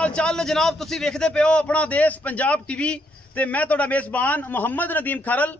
हाल चाल ने जनाब, तुसी वेखदे पे हो अपना देश पंजाब टीवी ते मैं तुहाडा मेजबान मोहम्मद नदीम खरल।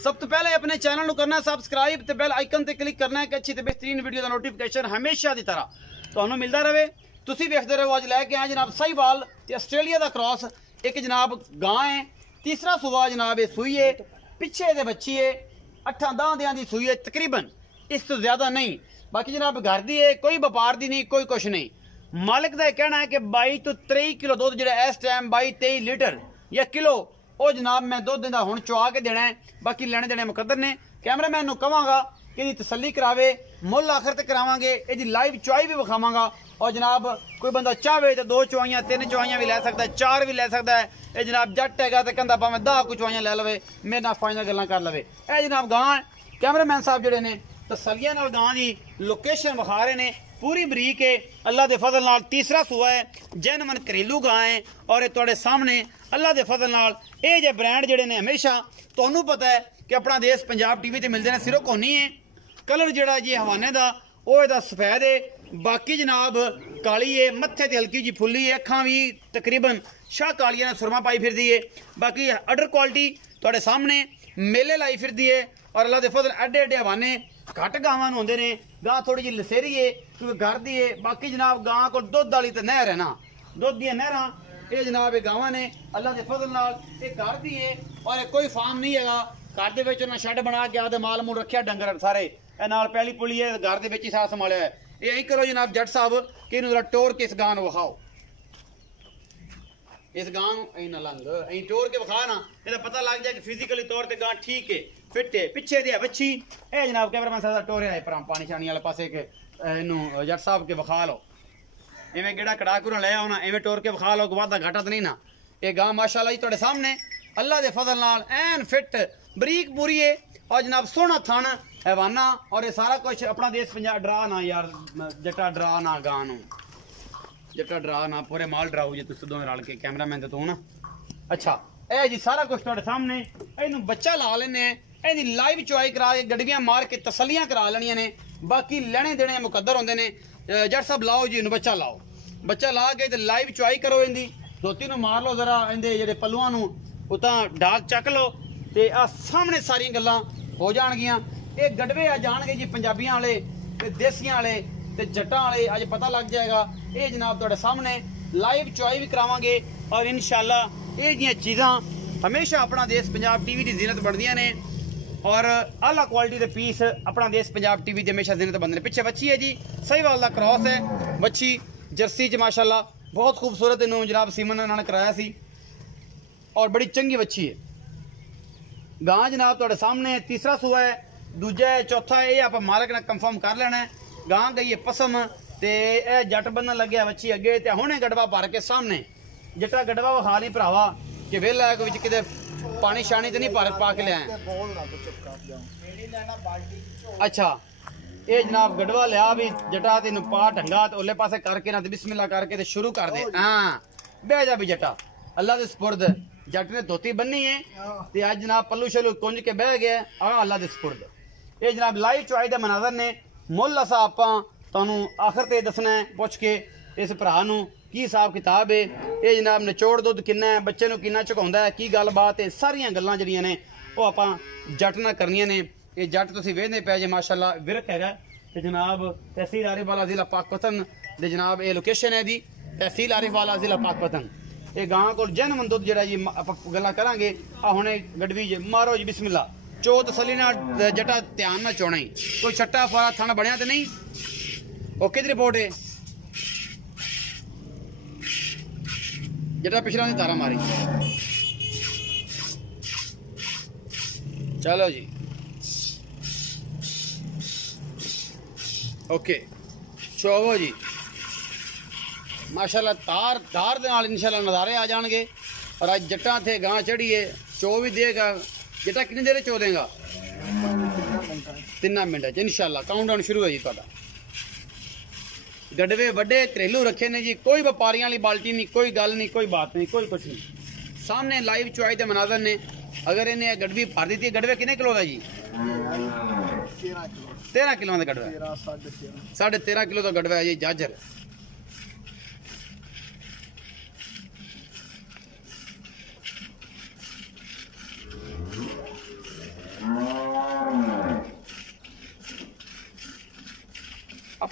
सब तो पहले अपने चैनल को करना सबसक्राइब ते बेल आइकन ते क्लिक करना है कि अच्छी ते बेहतरीन वीडियो का नोटिफिकेशन हमेशा की तरह तुहानू मिलता रहे। तुसी वेखदे रहो। अज लैके आए जनाब साहिवाल ते ऑस्ट्रेलिया का क्रॉस। एक जनाब गां है, तीसरा सूबा जनाब ये सूई है, पिछे दे बच्ची है, 8-10 दियां दी सूई है तकरीबन, इस तो ज्यादा नहीं। बाकी जनाब घर दी है, कोई व्यापार दी नहीं, कोई कुछ नहीं। मालिक का कहना है कि 22 तो 23 किलो दुध जो इस टाइम 22-23 लीटर या किलो वो जनाब मैं दुध का हुण चुआ के देना है। बाकी लेने देने मुकद्दर ने। कैमरामैन नूं कहांगा कि तसल्ली करावे, मुल आखिर तक करावांगे, इसकी लाइव चुआई भी विखावांगा। और जनाब कोई बंदा चाहे तो 2 चुआइयां 3 चुआइयां भी लै सकता है, 4 भी लै सकता है। ये जनाब जट है तो कहता भावें 10 को चुआइयां लै लवे, मेरे नाल फाइनल गल्लां कर लवे। यह जनाब गां है। कैमरामैन साहब जोड़े ने तसलियां नाल गां दी लोकेशन विखा रहे ने, पूरी बरीक है, अल्लाह के फजल नाल तीसरा सूआ है, जैनमन घरेलू गां है। और तुहाडे सामने अल्लाह के फजल नाल ये जे ब्रांड जोड़े ने हमेशा तुहानू पता है कि अपना देश पंजाब टीवी ते मिलते हैं। सिरों कोनी है कलर जोड़ा जी हवाने का वो इहदा सफेद है, बाकी जनाब काली है, मत्थे ते हल्की जी फुल्ली है, अखां भी तकरीबन शाह कालिया ने सुरमा पाई फिरदी है। बाकी अडर क्वालिटी तुहाडे सामने मेले लाई फिरदी है। और अल्लाह के फजल एडे एडे हवाने घट गावां होंदे ने। गां थोड़ी जी लसेरी है क्योंकि घर दी है। बाकी जनाब गां को दुध वाली तो नहर है ना, दुध दी नहरां ये जनाब ये गावां ने अल्लाह के फजल नाल ये घर दी है। और ये कोई फार्म नहीं है, घर दे विच उन्हां शैड बना के आदे माल मूल रखिया, डंगर सारे ए नाल पहली पुली है, घर दे विच ही सारा संभालिया है। ये यही करो जनाब जट साहब कि इहनूं जरा टोर के इस गां नूं विखाओ, इस गां नूं ऐ ना लंघ ऐ टोर के विखा ना, इहदा पता लग जाए कि फिजिकली तौर ते गां ठीक है, फिट है। पिछे दी है बच्ची ए जनाब कैमरामैन साहब टोरे है पर पानी छानी वाले पासे के इहनूं जट साहब के विखा लो। इवें गेड़ा कड़ा कुरा ले आओ ना, इवें टोर के विखा लो, वादा घाटा तो नहीं ना। ये गां माशाअल्लाह जी तुहाडे सामने अल्लाह के फजल नाल ऐन फिट बरीक पूरी है। और जनाब सोहना थन हैवाना और ये सारा कुछ अपना देश पंजाब। डरा ना यार जट्टा, डरा ना गां नूं, जट्टा डरा ना, पूरे माल डराओ जी तुसीं दोवें रल के, कैमरामैन ते तू ना। अच्छा ए जी सारा कुछ तुहाडे सामने। इहनूं बच्चा ला लैने, इहदी लाइव चुआई करा के गड्डियां मार के तसलियां करा लैनियां ने। बाकी लेने देने मुकद्दर होंदे ने। जट साहब लाओ जी इहनूं बच्चा लाओ, बच्चा ला के ते लाइव चुआई करो, इहदी धोती नूं मार लो जरा, इहदे जेहड़े पल्लुआं नूं उतां डाक चक लो ते आ सामने सारियां गल्लां हो जाणगियां। ये गडवे आ जाणगे जी पंजाबियां वाले ते देसियां वाले ते जट्टां वाले, अज पता लग जाएगा। ये जनाब तुहाडे सामने लाइव चुआई भी करावांगे। और इंशाअल्लाह ये जिहियां चीज़ां हमेशा अपना देश पंजाब टीवी की जीनत बनदियां ने। और आला क्वालिटी के पीस अपना देश पंजाब टीवी की हमेशा जीनत बनते हैं। पिछे बच्ची है जी साहिवाल का क्रॉस है, बच्ची जर्सी च माशाअल्लाह बहुत खूबसूरत इन्होंने जनाब सीमन उन्होंने कराया सी और बड़ी चंगी बच्ची है। गां जनाब तुहाडे सामने तीसरा सूआ है, दूजा है, चौथा है, ये आप मालिक ने कंफर्म कर लेना है। गां गई है पसम ते ए जट बन्नन लग्या बच्ची अगे ते हुणे गड़वा भर के सामने जट्टा गड़वा विखा नहीं भरावा कि वेला है कोई किते पानी शानी तो नहीं भर पा के लिया। अच्छा ये जनाब गड़वा लिया भी जटा तेन पा ढंगा तो उले पासे करके ना बिस्मिल्लाह करके ते शुरू कर दे। हाँ बह जा भी जटा, अल्लाह के सपुर्द। जट ने धोती बन्नी है ते आज जनाब पल्लू शल्लू कुंज के बह गया, अल्लाह के सपुर्द। ये जनाब लाइव चुआई का मनाजर ने। मुल असा आपां तुहानू आखिर ते दसना है पुछ के इस भरा नूं की हिसाब किताब है। ये जनाब निचोड़ दुध किन्ना है, बच्चे नूं किन्ना झुकाउंदा है, की गलबात है, सारियां गल्लां जिहड़ियां ने वो आपां जट नाल करनियां ने। ये जट तुसीं वेखदे पै जे माशाअल्लाह विरक हैगा ते जनाब तहसील आरिफवाला जिला पाकपतन दे जनाब ये लोकेशन है दी, तहसील आरिफवाला जिला पाकपतन। ये गां कोल जैनमन दुध जिहड़ा जी आपां गल्लां करांगे। आ हुणे गडवी जे मारो जी बिस्मिल्लाह, चो तसली नाल जटा ध्यान नाल चोना ही, कोई छट्टा फारा थण बणिया ते नहीं। ओके दी रिपोर्ट है जटा पिछला ने तारा मारी। चलो जी ओके चोवो जी माशाल्लाह तार धार दे नाल इंशाल्लाह नज़ारे आ जाएंगे। और आज जट्टा थे गां चढ़ी है, चो भी देगा। जटा कितनी देर चो देगा? 3 मिनट इंशाल्लाह। काउंटडाउन शुरू है जी तुहाडा। गडवे वड्डे घरेलू रखे ने जी, कोई व्यापारियों वाली बाल्टी नहीं, कोई गल नहीं, कोई बात नहीं, कोई कुछ नहीं। सामने लाइव चुआई के मनाजर ने। अगर इन्हें गडवी भर दी थी, गडवे कितने किलो का जी? 13 किलो का गडवा, 13.5 किलो का गडवा है जी जाजर।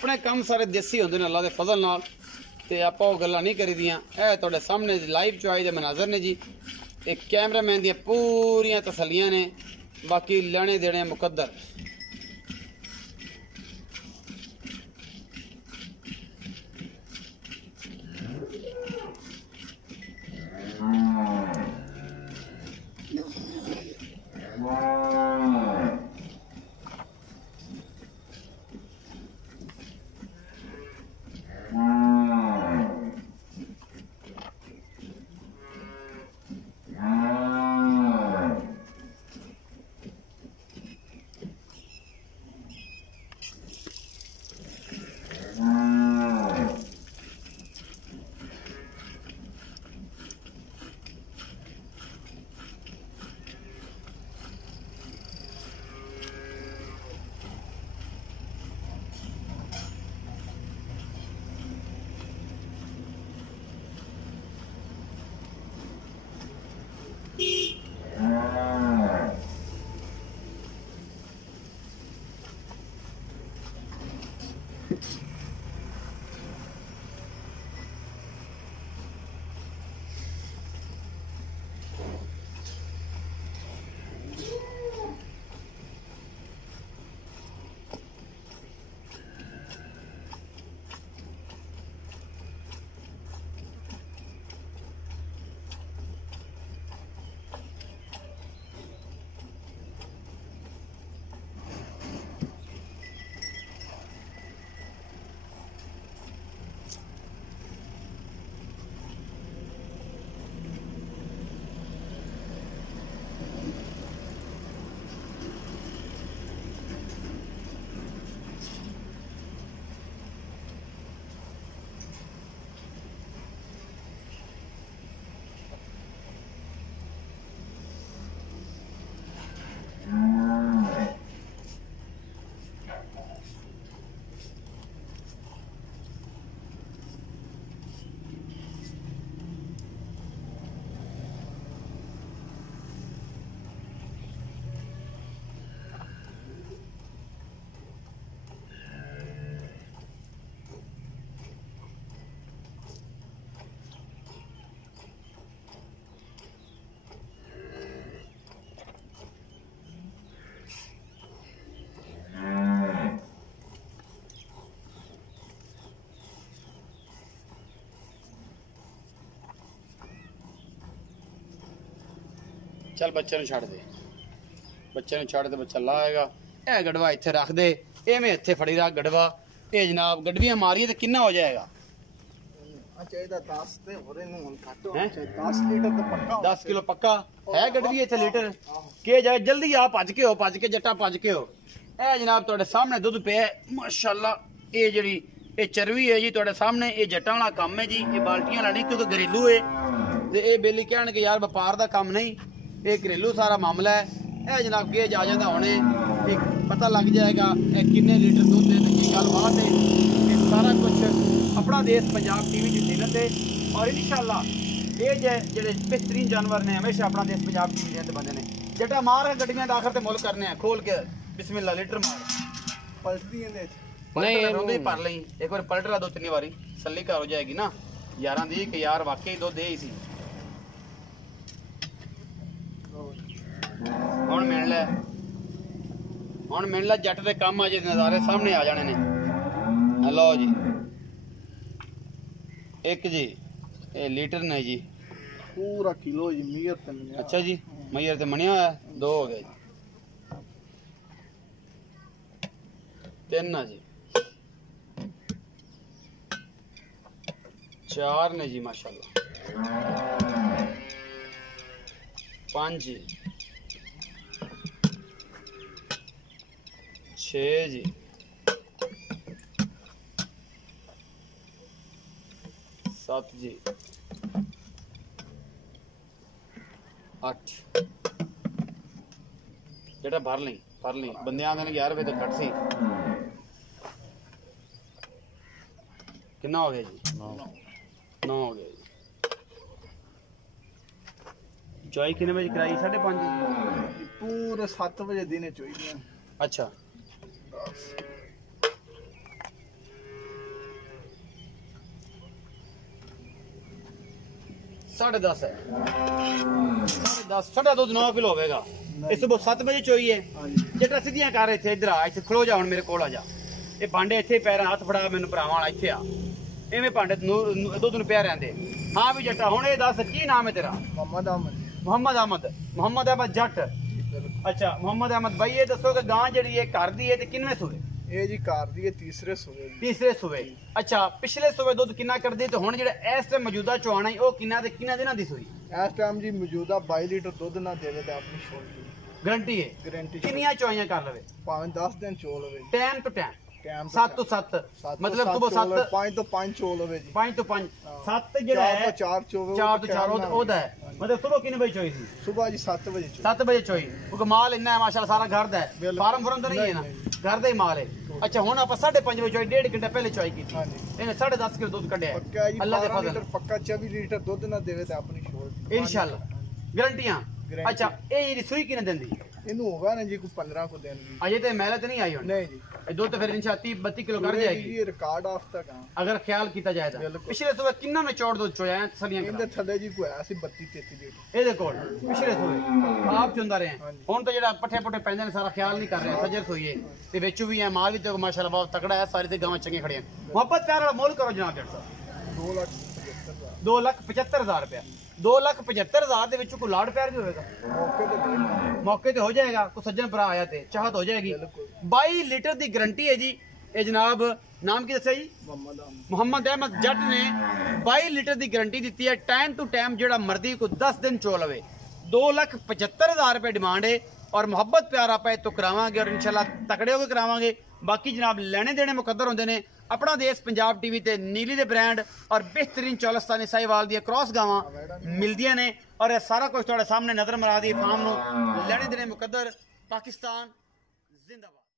अपने काम सारे देसी होंदे ने अल्लाह दे फजल नाल ते आपां ओह गल्लां नहीं करी दियां। ए तुहाडे सामने लाइव चुआई दे मनाजर ने जी। एक कैमरामैन दी पूरियां तसल्लियां ने, बाकी लेने देने मुकद्दर। चल बच्चे नूं छड़ दे, बच्चे नूं छड़ दे, बच्चा लाएगा। ए गड़वा इत्थे रख दे, एवें इत्थे फड़ी रख गड़वा। ए जनाब गड़वियां मारिए तो किन्ना हो जाएगा? 10 किलो पक्का है गड़वी इत्थे लीटर के जाए। जल्दी आ भज के हो, भज के जट्टा भज के हो। ए जनाब तुहाडे सामने दुध पे माशाअल्लाह। ये जेहड़ी ये चरवी है जी तुहाडे सामने, ये जट्टां वाला काम है जी। ये बाल्टियां वाला नहीं क्योंकि घरेलू है ते ये बेली कहण के यार व्यापार दा काम नहीं, ये घरेलू सारा मामला है। ए जनाब गेज आ जाता हुणे, पता लग जाएगा किन्ने लीटर दुध है की गलबात है। ये सारा कुछ अपना देश पंजाब टीवी की सीनत है। और इंशाअल्लाह ये जेडे बेहतरीन जानवर ने हमेशा अपना देश पंजाब टीवी देते बंदे ने। जटा मार के गड्डियां दा आखिर ते मुल करने हैं खोल के बिस्मिल्लाह लीटर मार पलटदी है नहीं रोंदे ही पर लई। एक बार पलट ला 2-3 बारी सल्ली कर हो जाएगी ना यारां दी कि यार वाकई दुध दे ही सी। हुण मिल लै जट दे काम अजे नज़ारे सामने आ जाने ने। लो जी एक जी ये लीटर ने जी पूरा किलो जी मीर ते मनिया। अच्छा जी मईर ते मनिया होया 2 हो गए जी। 3 है जी 4 ने जी माशाल्लाह। 5 जी 6 जी 7 जी 8 जेटा भर ली बंदे आंदे ने 11 रुपए तो घट सी। कितना हो गया जी 9 हो गया जी। चौई कितने बजे कराई? 5:30 पूरे 7 बजे दिन चोई। अच्छा 10.5 है, 10.5 साढ़ा दूध 9 किलो होगा। इस सुबह 7 बजे चोई है जटा सीधियां कर इथे इधर आ इथे खलो जा हुण मेरे कोल आ जा ये भांडे इथे पैर हाथ फड़ा मैनू भरावां इथे आ इवें भांडे दुध नूं पिया रहिंदे। हाँ भी जटा हुण ये दस की नाम है तेरा? मोहम्मद अहमद। मोहम्मद अहमद जट। अच्छा मोहम्मद अहमद भाई ये दसो कि गां जिहड़ी है घर दी है ते किनवें सूबे? ये जी कार दी है तीसरे सूबे। तीसरे सूबे। अच्छा पिछले सूबे दुध कितना कर दी तो हुण जिहड़ा इस टाइम मौजूदा चवाना है ओ किन्ना ते किन्ना दिनां दी सूई? इस टाइम जी मौजूदा 22 लीटर दुध ना देवे ते अपनी छोड़ दी गारंटी है। गारंटी किन्नियां चवाइयां कर लवे भावें 10 दिन चोल लवे टाइम टू टाइम टाइम 7 तो 7 मतलब सुबह 7 5 तो 5 चोल लवे जी 5 तो 5 7 ਜਿਹੜਾ ਹੈ 4 ਚੋਵੇ 4 ਤੋਂ 4 ਉਹਦਾ ਹੈ मतलब सुबह कितने बजे चोई थी? सुबह जी 7 बजे 7 बजे चोई क्योंकि माल इन्ना है माशाल्लाह सारा घर दा है फार्म फॉर्म तो नहीं है ना घर दा ही माल है। अच्छा हुन आप 5:30 बजे चोई 1.5 घंटे पहले चोई की हां जी इन्हें 10.5 किलो दूध कढ़या पक्का जी अल्लाह दे फजल पक्का 24 लीटर दूध ना देवे ते अपनी छोड़ इंशाल्लाह गारंटियां। अच्छा ये ਜਿਹੜੀ ਸੂਈ ਕਿਨੇ ਦਿੰਦੀ? ਇਹਨੂੰ ਹੋਗਾ ਨਾ ਜੀ ਕੋਈ 15 ਕੋ ਦਿਨ ਦੀ ਅਜੇ ਤੇ ਮਹਿਲਾ ਤੇ ਨਹੀਂ ਆਈ ਹੁਣ नहीं जी ਇਹ ਦੁੱਧ ਫਿਰ इंशाल्लाह 30 32 किलो कर जाएगी ये रिकॉर्ड ऑफ तक हां अगर ख्याल किया जाए तो। पिछले सुबह किन्ना ने चौड़ दूध चोया तसलियां ਇਹਦੇ ਥੱਲੇ ਜੀ ਕੋਈ ਆਇਆ ਸੀ 32 33 ਲੀਟਰ ਇਹਦੇ ਕੋਲ ਪਿਛਲੇ ਸੂਏ ਆਪ ਚੁੰਦਾ ਰਹੇ ਹੁਣ ਤਾਂ ਜਿਹੜਾ ਪੱਠੇ ਪੁੱਠੇ ਪੈਂਦੇ ਨੇ ਸਾਰਾ ਖਿਆਲ ਨਹੀਂ ਕਰ ਰਹੇ ਸਜਰ ਸੋਈਏ ਤੇ ਵਿੱਚੋਂ ਵੀ ਹੈ ਮਾਲ ਵੀ ਤੇ ਮਾਸ਼ਾਅੱਲਾ ਬਹੁਤ ਤਕੜਾ ਹੈ ਸਾਰੇ ਤੇ ਗਾਵਾਂ ਚੰਗੇ ਖੜੀਆਂ ਮੁਹੱਬਤ ਪਿਆਰ ਵਾਲਾ ਮੋਲ ਕਰੋ ਜਨਾਬ ਜੱਟ ਸਾਹਿਬ 2,75,000 रुपया 2,75,000 ਦੇ ਵਿੱਚ ਕੋਈ ਲਾੜ ਪਿਆਰ ਵੀ ਹੋਵੇਗਾ ਮੌਕੇ ਤੇ ਹੋ ਜਾਏਗਾ ਕੋਈ ਸੱਜਣ ਭਰਾ ਆਇਆ ਤੇ ਚਾਹਤ ਹੋ ਜਾਏਗੀ 22 ਲੀਟਰ ਦੀ ਗਾਰੰਟੀ ਹੈ ਜੀ। ਇਹ ਜਨਾਬ ਨਾਮ ਕੀ ਦੱਸਿਆ ਜੀ? ਮੁਹੰਮਦ ਅਹਿਮਦ ਜੱਟ ਨੇ 22 ਲੀਟਰ ਦੀ ਗਾਰੰਟੀ ਦਿੱਤੀ ਹੈ ਟਾਈਮ ਟੂ ਟਾਈਮ ਜਿਹੜਾ ਮਰਦੀ ਕੋਈ 10 ਦਿਨ ਚੋ ਲਵੇ 2,75,000 रुपए डिमांड है और मोहब्बत प्यार आप तो करावांगे और इंशाल्लाह तकड़े होकर करावांगे। बाकी जनाब लेने देने मुकद्दर होंदे ने। अपना देश पंजाब टीवी ते नीली दे ब्रांड और बेहतरीन चौलस्तानी साहिवाल दी क्रॉस गावां मिलदियां ने और सारा कुछ तुहाडे सामने नजर मरा दी फार्म नूं लेने देने मुकद्दर। पाकिस्तान जिंदाबाद।